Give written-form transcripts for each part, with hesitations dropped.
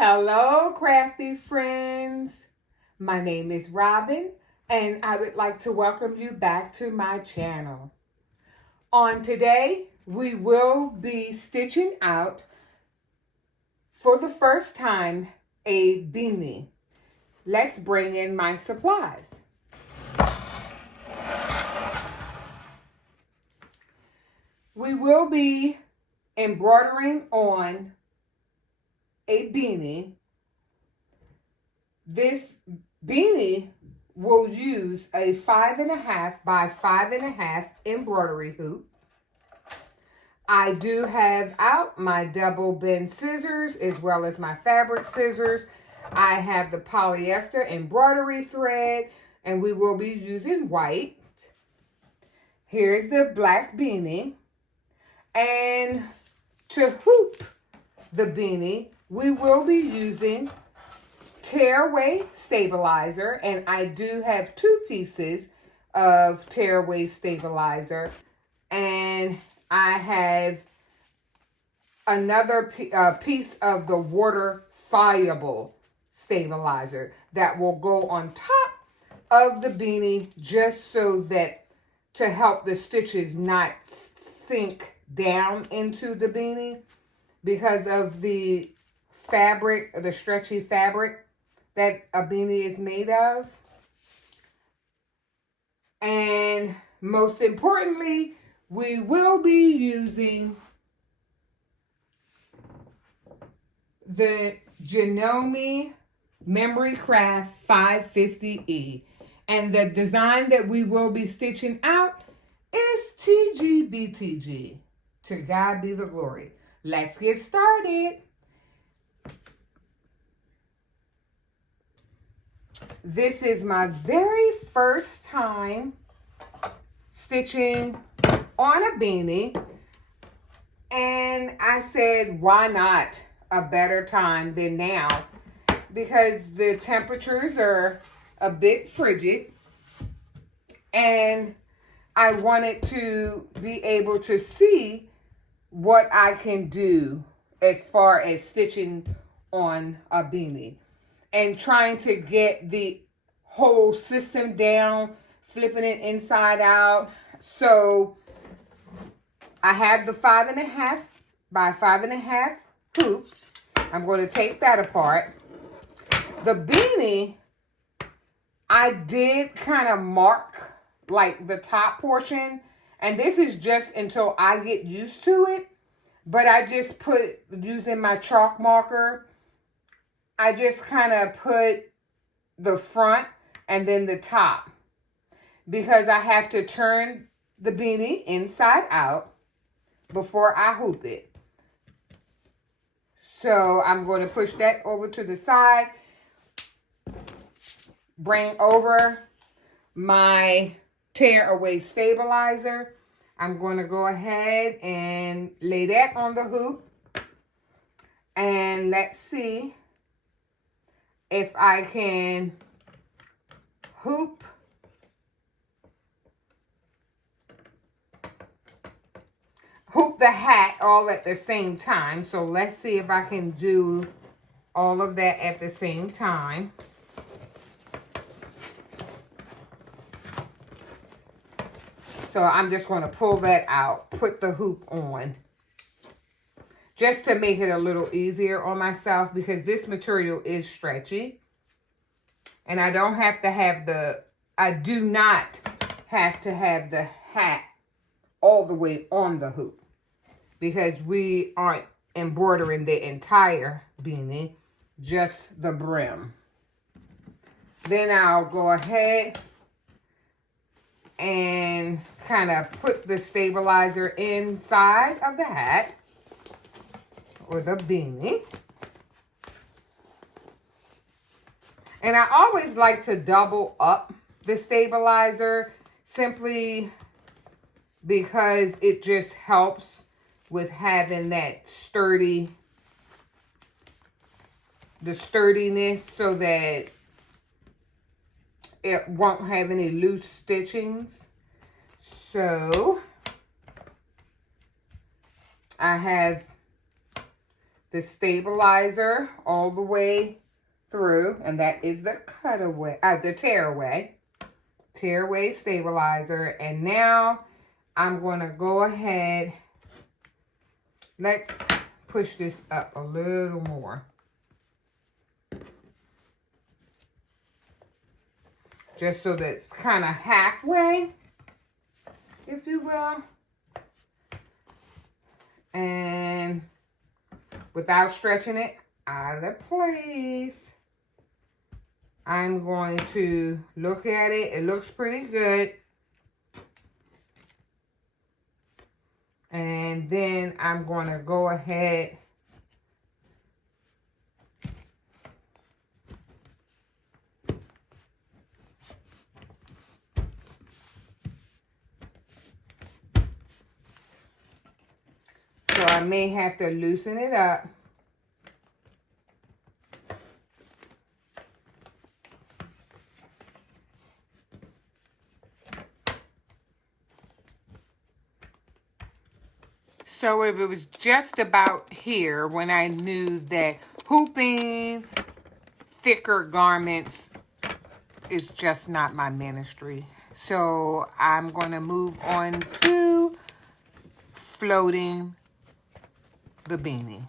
Hello, crafty friends. My name is Robin, and I would like to welcome you back to my channel. On today, we will be stitching out, for the first time, a beanie. Let's bring in my supplies. We will be embroidering on a beanie. This beanie will use a 5.5 by 5.5 embroidery hoop. I do have out my double bend scissors as well as my fabric scissors. I have the polyester embroidery thread, and we will be using white. Here's the black beanie. And to hoop the beanie, we will be using tearaway stabilizer, and I do have 2 pieces of tearaway stabilizer, and I have another piece of the water soluble stabilizer that will go on top of the beanie, just so that to help the stitches not sink down into the beanie because of the fabric, the stretchy fabric that a beanie is made of. And most importantly, we will be using the Janome Memory Craft 550E. And the design that we will be stitching out is TGBTG. To God be the glory. Let's get started. This is my very first time stitching on a beanie, and I said, why not a better time than now? Because the temperatures are a bit frigid, and I wanted to be able to see what I can do as far as stitching on a beanie. And trying to get the whole system down, flipping it inside out. So I have the 5.5 by 5.5 hoop. I'm going to take that apart. The beanie, I did kind of mark like the top portion. And this is just until I get used to it. But I just put, using my chalk marker, I just kind of put the front and then the top, because I have to turn the beanie inside out before I hoop it. So I'm going to push that over to the side, bring over my tearaway stabilizer. I'm going to go ahead and lay that on the hoop, and let's see if I can hoop the hat all at the same time. So let's see if I can do all of that at the same time. So I'm just going to pull that out, put the hoop on, just to make it a little easier on myself, because this material is stretchy. And I don't have to have the, I do not have to have the hat all the way on the hoop, because we aren't embroidering the entire beanie, just the brim. Then I'll go ahead and kind of put the stabilizer inside of the hat or the beanie. And I always like to double up the stabilizer, simply because it just helps with having that the sturdiness, so that it won't have any loose stitchings. So I have the stabilizer all the way through, and that is the cutaway, the tearaway stabilizer. And now I'm going to go ahead, let's push this up a little more. Just so that it's kind of halfway, if you will. And without stretching it out of place, I'm going to look at it. It looks pretty good. And then I'm going to go ahead so I may have to loosen it up. So it was just about here when I knew that hooping thicker garments is just not my ministry. So I'm going to move on to floating the beanie.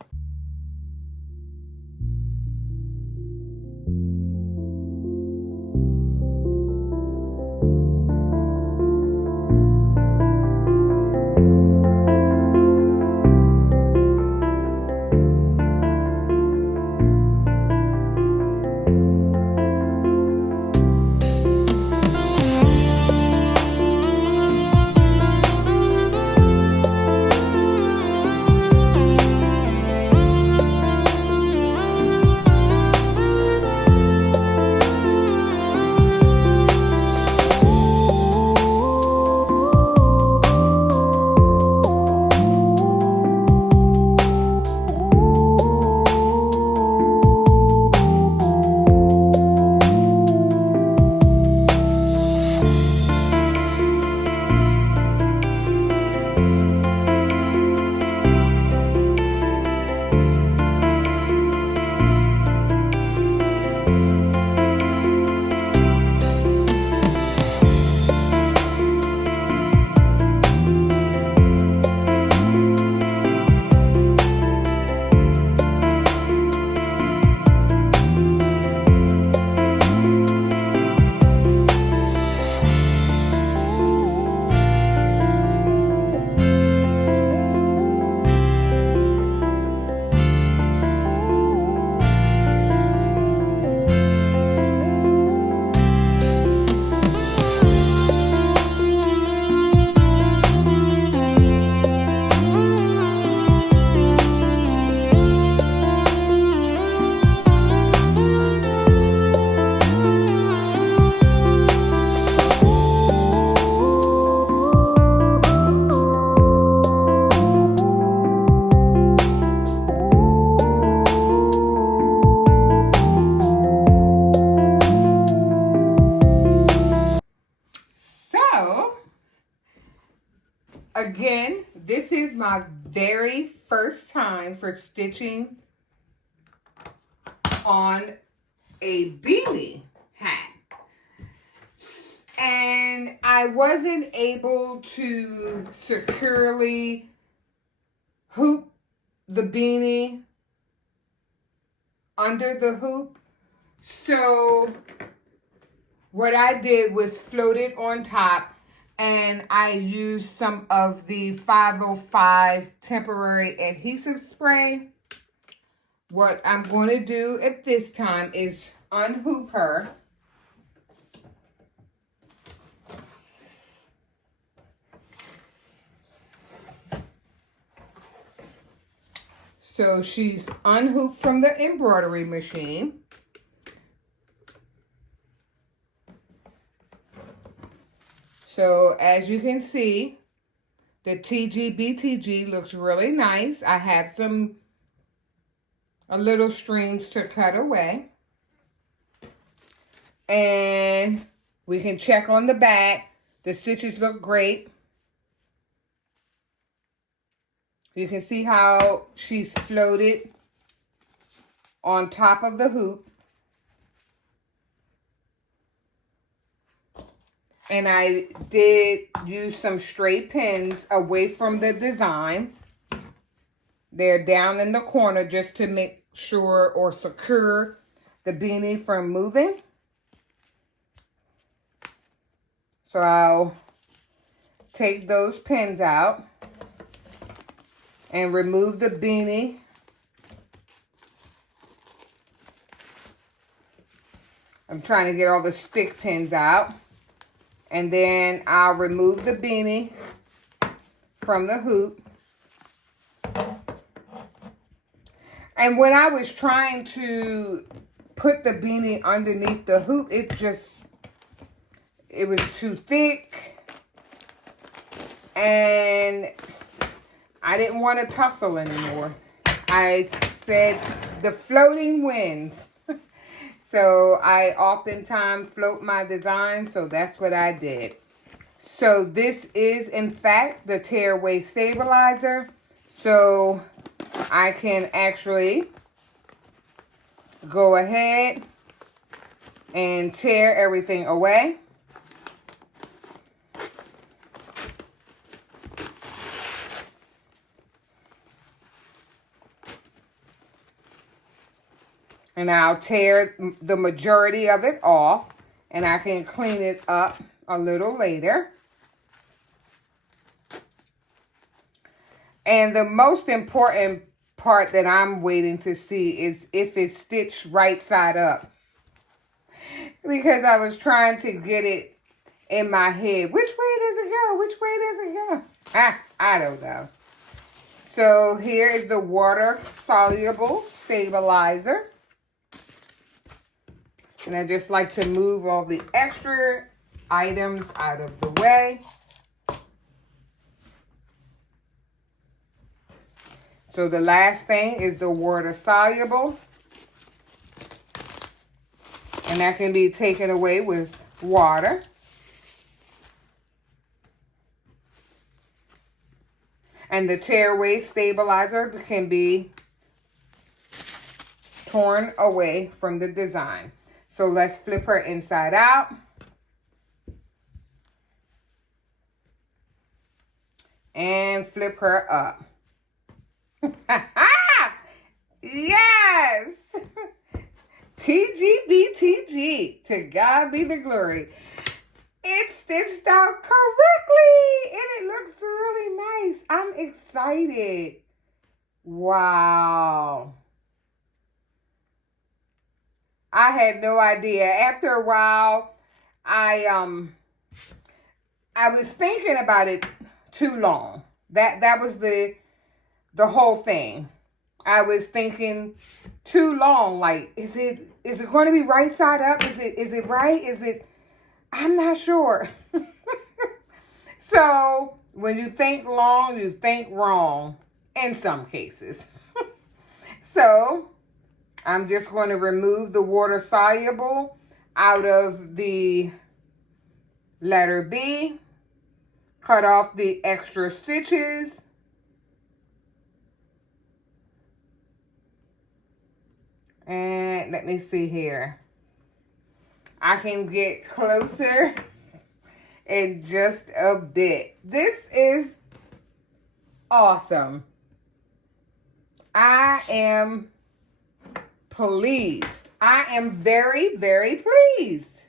Again, this is my very first time for stitching on a beanie hat. And I wasn't able to securely hoop the beanie under the hoop. So what I did was float it on top, and I used some of the 505 temporary adhesive spray. What I'm going to do at this time is unhoop her. So she's unhooped from the embroidery machine. So as you can see, the TGBTG looks really nice. I have a little strings to cut away. And we can check on the back. The stitches look great. You can see how she's floated on top of the hoop. And I did use some straight pins away from the design. They're down in the corner just to make sure or secure the beanie from moving. So I'll take those pins out and remove the beanie. I'm trying to get all the stick pins out. And then I'll remove the beanie from the hoop. And when I was trying to put the beanie underneath the hoop, it was too thick. And I didn't want to tussle anymore. I said the floating wins. So I oftentimes float my design, so that's what I did. So this is, in fact, the tearaway stabilizer. So I can actually go ahead and tear everything away. And I'll tear the majority of it off, and I can clean it up a little later. And the most important part that I'm waiting to see is if it's stitched right side up. Because I was trying to get it in my head. Which way does it go? Which way does it go? I don't know. So here is the water-soluble stabilizer. And I just like to move all the extra items out of the way. So the last thing is the water soluble. And that can be taken away with water. And the tearaway stabilizer can be torn away from the design. So let's flip her inside out. And flip her up. Yes! TGBTG. To God be the glory. It's stitched out correctly. And it looks really nice. I'm excited. Wow. I had no idea. After a while, I was thinking about it too long. That was the whole thing. I was thinking too long. Like, is it going to be right side up? Is it right? I'm not sure. So when you think long, you think wrong in some cases. So I'm just going to remove the water soluble out of the letter B. Cut off the extra stitches. And let me see here. I can get closer in just a bit. This is awesome. I am pleased. I am very, very pleased.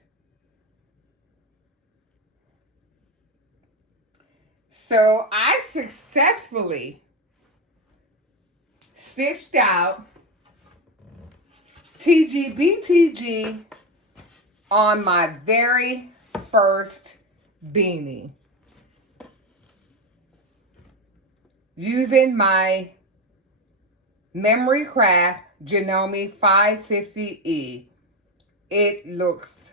So I successfully stitched out TGBTG on my very first beanie using my Memory Craft Janome 550E. It looks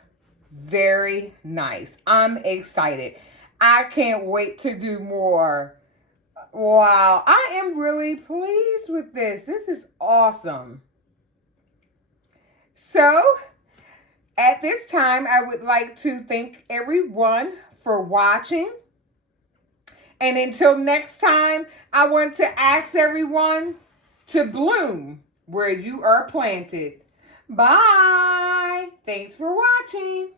very nice. I'm excited. I can't wait to do more. Wow, I am really pleased with this. This is awesome. So, at this time, I would like to thank everyone for watching. And until next time, I want to ask everyone to bloom where you are planted. Bye. Thanks for watching.